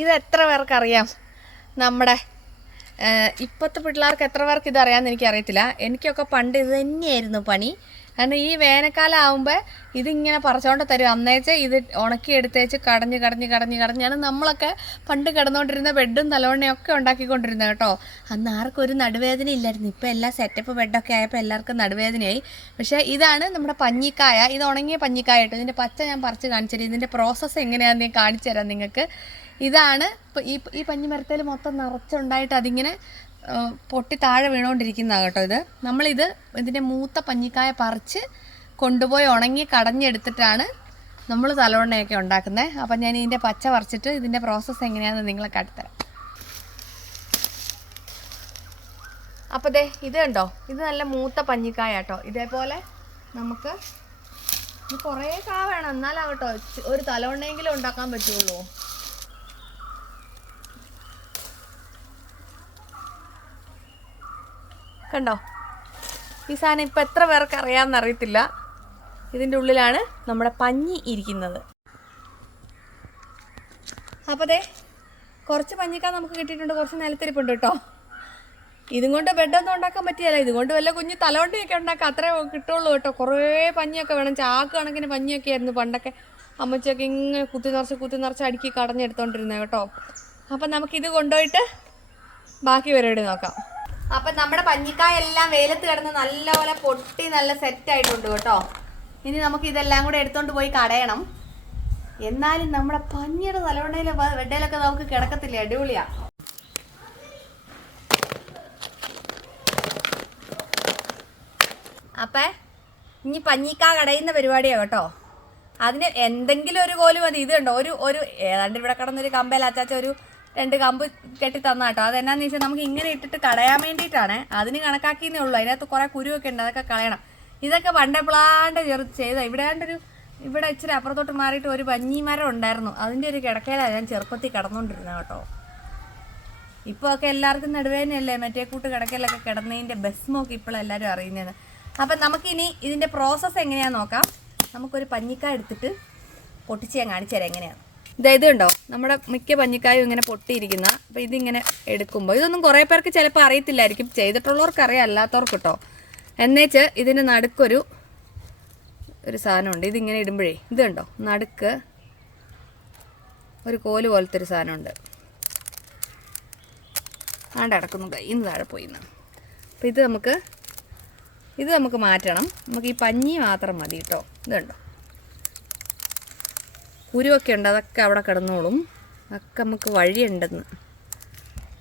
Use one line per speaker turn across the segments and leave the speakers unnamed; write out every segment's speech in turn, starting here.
ഇത് എത്ര പേർക്ക് അറിയാം നമ്മുടെ ഇപ്പോഴത്തെ പിള്ളേർക്ക് എത്ര പേർക്ക് ഇതറിയാമെന്ന് എനിക്കറിയത്തില്ല. എനിക്കൊക്കെ പണ്ട് ഇത് തന്നെയായിരുന്നു പണി. കാരണം ഈ വേനൽക്കാലം ആകുമ്പോൾ ഇതിങ്ങനെ പറിച്ചോണ്ട് തരും. അന്നേച്ച് ഇത് ഉണക്കി എടുത്തേച്ച് കടഞ്ഞ് കടഞ്ഞ് കടഞ്ഞ് കടഞ്ഞാണ് നമ്മളൊക്കെ പണ്ട് കിടന്നുകൊണ്ടിരുന്ന ബെഡും തലവണ്ണയും ഒക്കെ ഉണ്ടാക്കിക്കൊണ്ടിരുന്നത് കേട്ടോ. അന്ന് ആർക്കും ഒരു നടുവേദന ഇല്ലായിരുന്നു. ഇപ്പോൾ എല്ലാ സെറ്റപ്പ് ബെഡൊക്കെ ആയപ്പോൾ എല്ലാവർക്കും നടുവേദനയായി. പക്ഷേ ഇതാണ് നമ്മുടെ പഞ്ഞിക്കായ. ഇത് ഉണങ്ങിയ പഞ്ഞിക്കായ കേട്ടോ. ഇതിന്റെ പച്ച ഞാൻ പറിച്ച് കാണിച്ചു തരും ഇതിന്റെ പ്രോസസ്സ് എങ്ങനെയാണെന്ന് ഞാൻ കാണിച്ചു തരാം നിങ്ങൾക്ക്. ഇതാണ് ഈ ഈ പഞ്ഞിമരത്തിൽ മൊത്തം നിറച്ചുണ്ടായിട്ട് അതിങ്ങനെ പൊട്ടി താഴെ വീണുകൊണ്ടിരിക്കുന്നതാണ് കേട്ടോ ഇത്. നമ്മളിത് ഇതിന്റെ മൂത്ത പഞ്ഞിക്കായ പറിച്ച് കൊണ്ടുപോയി ഉണങ്ങി കടഞ്ഞെടുത്തിട്ടാണ് നമ്മൾ തലവണ്ണയൊക്കെ ഉണ്ടാക്കുന്നത് അപ്പം ഞാൻ ഇതിന്റെ പച്ച പറിച്ചിട്ട് ഇതിന്റെ പ്രോസസ്സ് എങ്ങനെയാണെന്ന് നിങ്ങളെ കാട്ടിത്തരാം. അപ്പോൾ ദേ ഇത് കണ്ടോ? ഇത് നല്ല മൂത്ത പഞ്ഞിക്കായ കേട്ടോ. ഇതേപോലെ നമുക്ക് കുറേ കാ വേണം. എന്നാലാകട്ടോ ഒരു തലവണ്ണയെങ്കിലും ഉണ്ടാക്കാൻ പറ്റുള്ളൂ. കണ്ടോ? ഈ സാധനം ഇപ്പം എത്ര പേർക്ക് അറിയാമെന്ന് അറിയത്തില്ല. ഇതിന്റെ ഉള്ളിലാണ് നമ്മുടെ പഞ്ഞി ഇരിക്കുന്നത്. അപ്പോൾ അതെ കുറച്ച് പഞ്ഞിക്കാൻ നമുക്ക് കിട്ടിയിട്ടുണ്ട്. കുറച്ച് നിലത്തിരിപ്പുണ്ട് കേട്ടോ. ഇതും കൊണ്ട് ബെഡൊന്നും ഉണ്ടാക്കാൻ പറ്റിയല്ല. ഇതുകൊണ്ട് വല്ല കുഞ്ഞ് തലവണ്ടിയൊക്കെ ഉണ്ടാക്കാം. അത്രേ കിട്ടുള്ളൂ കേട്ടോ. കുറേ പഞ്ഞിയൊക്കെ വേണം. ചാക്ക് കണക്കിന് പഞ്ഞിയൊക്കെ ആയിരുന്നു പണ്ടൊക്കെ. അമ്മച്ചൊക്കെ ഇങ്ങനെ കുത്തി നിറച്ച് കുത്തി നിറച്ച് അടുക്കി കടഞ്ഞെടുത്തോണ്ടിരുന്നത് കേട്ടോ. അപ്പം നമുക്കിത് കൊണ്ടുപോയിട്ട് ബാക്കി പരിപാടി നോക്കാം. അപ്പം നമ്മുടെ പഞ്ഞിക്കായ എല്ലാം വെയിലത്ത് കിടന്ന് നല്ലപോലെ പൊട്ടി നല്ല സെറ്റ് ആയിട്ടുണ്ട് കേട്ടോ. ഇനി നമുക്ക് ഇതെല്ലാം കൂടെ എടുത്തോണ്ട് പോയി കടയണം. എന്നാലും നമ്മുടെ പഞ്ഞിയുടെ തലവണ്ണയിലെ വെഡയിലൊക്കെ നമുക്ക് കിടക്കത്തില്ല? അടിപൊളിയാ. അപ്പേ ഇനി പഞ്ഞിക്കാ കടയുന്ന പരിപാടിയാ കേട്ടോ. അതിന് എന്തെങ്കിലും ഒരു കോൽ മതി. ഇത് കണ്ടോ? ഒരു ഒരു ഏതാണ്ട് ഇവിടെ കിടന്നൊരു കമ്പയിൽ അച്ചാച്ച ഒരു രണ്ട് കമ്പ് കെട്ടി തന്ന കേട്ടോ അതെന്നാന്ന് വെച്ചാൽ നമുക്ക് ഇങ്ങനെ ഇട്ടിട്ട് കളയാൻ വേണ്ടിയിട്ടാണ്. അതിന് കണക്കാക്കിയെന്നേ ഉള്ളൂ. അതിനകത്ത് കുറേ കുരുവൊക്കെ ഉണ്ട്. അതൊക്കെ കളയണം. ഇതൊക്കെ പണ്ടെപ്പിളാണ്ട് ചെറു ചെയ്ത ഇവിടെ ഒരു ഇവിടെ ഇച്ചിരി അപ്പുറത്തോട്ട് മാറിയിട്ട് ഒരു പഞ്ഞിമരം ഉണ്ടായിരുന്നു. അതിന്റെ ഒരു കിടക്കയിലാണ് ഞാൻ ചെറുപ്പത്തിൽ കിടന്നുകൊണ്ടിരുന്നത് കേട്ടോ. ഇപ്പോൾ ഒക്കെ എല്ലാവർക്കും നടുവേനല്ലേ മറ്റേ കൂട്ട് കിടക്കയിലൊക്കെ കിടന്നതിന്റെ ബസ്മൊക്കെ ഇപ്പോഴെല്ലാവരും അറിയുന്നത്. അപ്പം നമുക്കിനി ഇതിന്റെ പ്രോസസ്സ് എങ്ങനെയാണെന്ന് നോക്കാം. നമുക്കൊരു പഞ്ഞിക്കായ എടുത്തിട്ട് പൊട്ടിച്ച് ഞാൻ കാണിച്ചു തരാം എങ്ങനെയാണ് ഇതാ ഇത് കണ്ടോ നമ്മുടെ മിക്ക പഞ്ഞിക്കായും ഇങ്ങനെ പൊട്ടിയിരിക്കുന്ന അപ്പോൾ ഇതിങ്ങനെ എടുക്കുമ്പോൾ ഇതൊന്നും കുറേ പേർക്ക് ചിലപ്പോൾ അറിയത്തില്ലായിരിക്കും. ചെയ്തിട്ടുള്ളവർക്ക് അറിയാം അല്ലാത്തവർക്ക് കേട്ടോ എന്നേച്ച് ഇതിന് നടുക്കൊരു ഒരു സാധനമുണ്ട്. ഇതിങ്ങനെ ഇടുമ്പോഴേ ഇത് കണ്ടോ നടുക്ക് ഒരു കോൽ പോലത്തെ ഒരു സാധനമുണ്ട്. ആണ്ട് അടക്കുന്നു കയ്യിൽ താഴെ പോയി അപ്പോൾ ഇത് നമുക്ക് ഇത് നമുക്ക് മാറ്റണം. നമുക്ക് ഈ പഞ്ഞി മാത്രം മതി കേട്ടോ ഇത് കണ്ടോ? കുരുവൊക്കെ ഉണ്ട് അതൊക്കെ അവിടെ കിടന്നോളും. അതൊക്കെ നമുക്ക് വഴിയുണ്ടെന്ന്.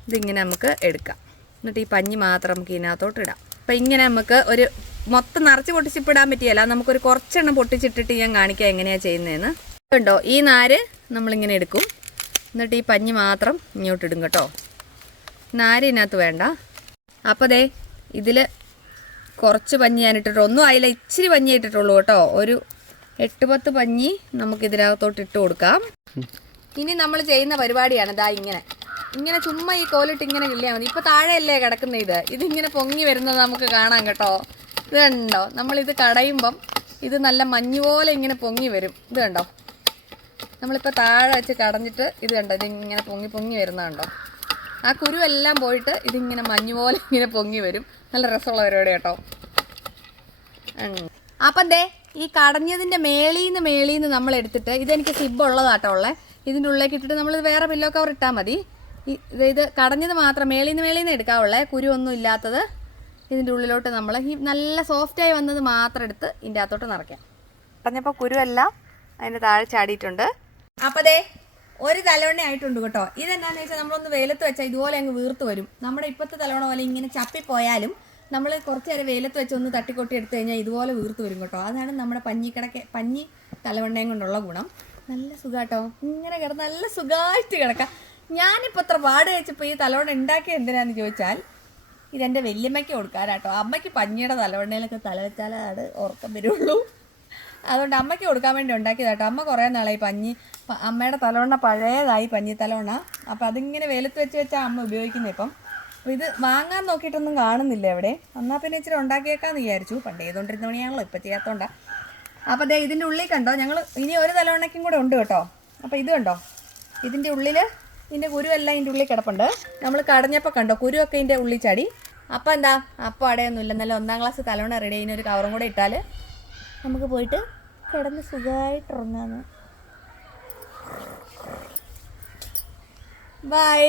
ഇതിങ്ങനെ നമുക്ക് എടുക്കാം. എന്നിട്ട് ഈ പഞ്ഞി മാത്രം നമുക്ക് ഇതിനകത്തോട്ട് ഇടാം. അപ്പം ഇങ്ങനെ നമുക്ക് ഒരു മൊത്തം നിറച്ച് പൊട്ടിച്ചിപ്പിടാൻ പറ്റിയല്ല. നമുക്കൊരു കുറച്ചെണ്ണം പൊട്ടിച്ചിട്ടിട്ട് ഞാൻ കാണിക്കാം എങ്ങനെയാണ് ചെയ്യുന്നതെന്ന്. കണ്ടോ ഈ നാര് നമ്മളിങ്ങനെ എടുക്കും. എന്നിട്ട് ഈ പഞ്ഞി മാത്രം ഇങ്ങോട്ട് ഇടും കേട്ടോ. നാര് ഇതിനകത്ത് വേണ്ട. അപ്പോൾ ദേ ഇതിൽ കുറച്ച് പഞ്ഞി ഞാൻ ഇട്ടിട്ടുള്ളൂ ഒന്നും ആയില്ല ഇച്ചിരി പഞ്ഞി ഇട്ടിട്ടുള്ളൂ കേട്ടോ. ഒരു എട്ട് പത്ത് പഞ്ഞി നമുക്ക് ഇതിനകത്തോട്ട് ഇട്ട് കൊടുക്കാം. ഇനി നമ്മൾ ചെയ്യുന്ന പരിപാടിയാണ് ഇതാ ഇങ്ങനെ. ഇങ്ങനെ ചുമ്മാ ഈ കോലിട്ട് ഇങ്ങനെ കിള്ളിയാൽ മതി. ഇപ്പൊ താഴെയല്ലേ കിടക്കുന്ന ഇത്? ഇതിങ്ങനെ പൊങ്ങി വരുന്നത് നമുക്ക് കാണാം കേട്ടോ. ഇത് കണ്ടോ? നമ്മൾ ഇത് കടയുമ്പം ഇത് നല്ല മഞ്ഞ് പോലെ ഇങ്ങനെ പൊങ്ങി വരും. ഇത് കണ്ടോ? നമ്മളിപ്പോൾ താഴെ വെച്ച് കടഞ്ഞിട്ട് ഇത് കണ്ടോ? ഇതിങ്ങനെ പൊങ്ങി പൊങ്ങി വരുന്നതുണ്ടോ ആ കുരുവെല്ലാം പോയിട്ട് ഇതിങ്ങനെ മഞ്ഞ് പോലെ ഇങ്ങനെ പൊങ്ങി വരും. നല്ല രസമുള്ള പരിപാടി കേട്ടോ. അപ്പം ദേ ഈ കടഞ്ഞതിന്റെ മേളീന്ന് മേളീന്ന് നമ്മൾ എടുത്തിട്ട് ഇതെനിക്ക് സിബ് ഉള്ളതാട്ടോ ഉള്ളത് ഇതിന്റെ ഉള്ളിലേക്ക് ഇട്ടിട്ട് നമ്മൾ വേറെ പില്ലോ കവർ ഇട്ടാൽ മതി. ഈ ഇത് കടഞ്ഞത് മാത്രം മേളീന്ന് മേളീന്ന് എടുക്കാവുള്ളേ. കുരു ഒന്നും ഇല്ലാത്തത് ഇതിന്റെ ഉള്ളിലോട്ട് നമ്മൾ ഈ നല്ല സോഫ്റ്റായി വന്നത് മാത്രം എടുത്ത് ഇതിന്റെ അകത്തോട്ട് നിറയ്ക്കാം. പറഞ്ഞപ്പോൾ കുരുവെല്ലാം അതിന്റെ താഴെ ചാടിയിട്ടുണ്ട്. അപ്പോൾ ദേ ഒരു തലവണ്ണ ആയിട്ടുണ്ട് കേട്ടോ. ഇതെന്താണെന്ന് വെച്ചാൽ നമ്മളൊന്ന് വെയിലത്ത് വെച്ചാൽ ഇതുപോലെ അങ്ങ് വീർത്ത് വരും. നമ്മുടെ ഇപ്പോഴത്തെ തലവണ പോലെ ഇങ്ങനെ ചപ്പിപ്പോയാലും നമ്മൾ കുറച്ച് നേരം വെയിലത്ത് വെച്ച് ഒന്ന് തട്ടിക്കൊട്ടി എടുത്തു കഴിഞ്ഞാൽ ഇതുപോലെ വീർത്ത് വരും കേട്ടോ. അതാണ് നമ്മുടെ പഞ്ഞിക്കിടക്ക പഞ്ഞി തലവണ്ണയും കൊണ്ടുള്ള ഗുണം. നല്ല സുഖാട്ടോ. ഇങ്ങനെ കിടന്ന് നല്ല സുഖമായിട്ട് കിടക്കാം. ഞാനിപ്പോൾ ഇത്ര പാട് കഴിച്ചപ്പോൾ ഈ തലവണ്ണ ഉണ്ടാക്കിയത് എന്തിനാന്ന് ചോദിച്ചാൽ ഇതെന്റെ വല്യമ്മയ്ക്ക് കൊടുക്കാനാട്ടോ. അമ്മയ്ക്ക് പഞ്ഞിയുടെ തലവണ്ണയിലൊക്കെ തല അത് ഉറക്കം വരുള്ളൂ. അതുകൊണ്ട് അമ്മയ്ക്ക് കൊടുക്കാൻ വേണ്ടി ഉണ്ടാക്കിയതാട്ടോ. അമ്മ കുറേ നാളായി പഞ്ഞി അമ്മയുടെ തലവണ്ണ പഴയതായി പഞ്ഞി തലവണ്ണ. അപ്പോൾ അതിങ്ങനെ വെയിലത്ത് വെച്ച് വെച്ചാൽ അമ്മ ഉപയോഗിക്കുന്നത് ഇപ്പം. അപ്പോൾ ഇത് വാങ്ങാൻ നോക്കിയിട്ടൊന്നും കാണുന്നില്ല എവിടെ എന്നാൽ പിന്നെ ഇച്ചിരി ഉണ്ടാക്കിയേക്കാന്ന് വിചാരിച്ചു. പണ്ട് ചെയ്തുകൊണ്ടിരുന്ന പണിയാണല്ലോ ഇപ്പം ചെയ്യാത്തോണ്ടാ. അപ്പോൾ ദേ ഇതിന്റെ ഉള്ളിൽ കണ്ടോ ഞങ്ങൾ ഇനി ഒരു തലവണയ്ക്കും കൂടെ ഉണ്ട് കേട്ടോ. അപ്പോൾ ഇത് കണ്ടോ? ഇതിന്റെ ഉള്ളിൽ ഇതിന്റെ കുരുവെല്ലാം ഇതിന്റെ ഉള്ളിൽ കിടപ്പുണ്ട്. നമ്മൾ കടഞ്ഞപ്പോൾ കണ്ടോ കുരുവൊക്കെ ഇതിന്റെ ഉള്ളിൽ ചാടി. അപ്പോൾ എന്താ അപ്പം അടയൊന്നുമില്ല. നല്ല ഒന്നാം ക്ലാസ് തലവണ റെഡി ചെയ്യുന്ന ഒരു കവറും കൂടെ ഇട്ടാൽ നമുക്ക് പോയിട്ട് കിടന്ന് സുഖമായിട്ട് ഉറങ്ങാമെന്ന് ബൈ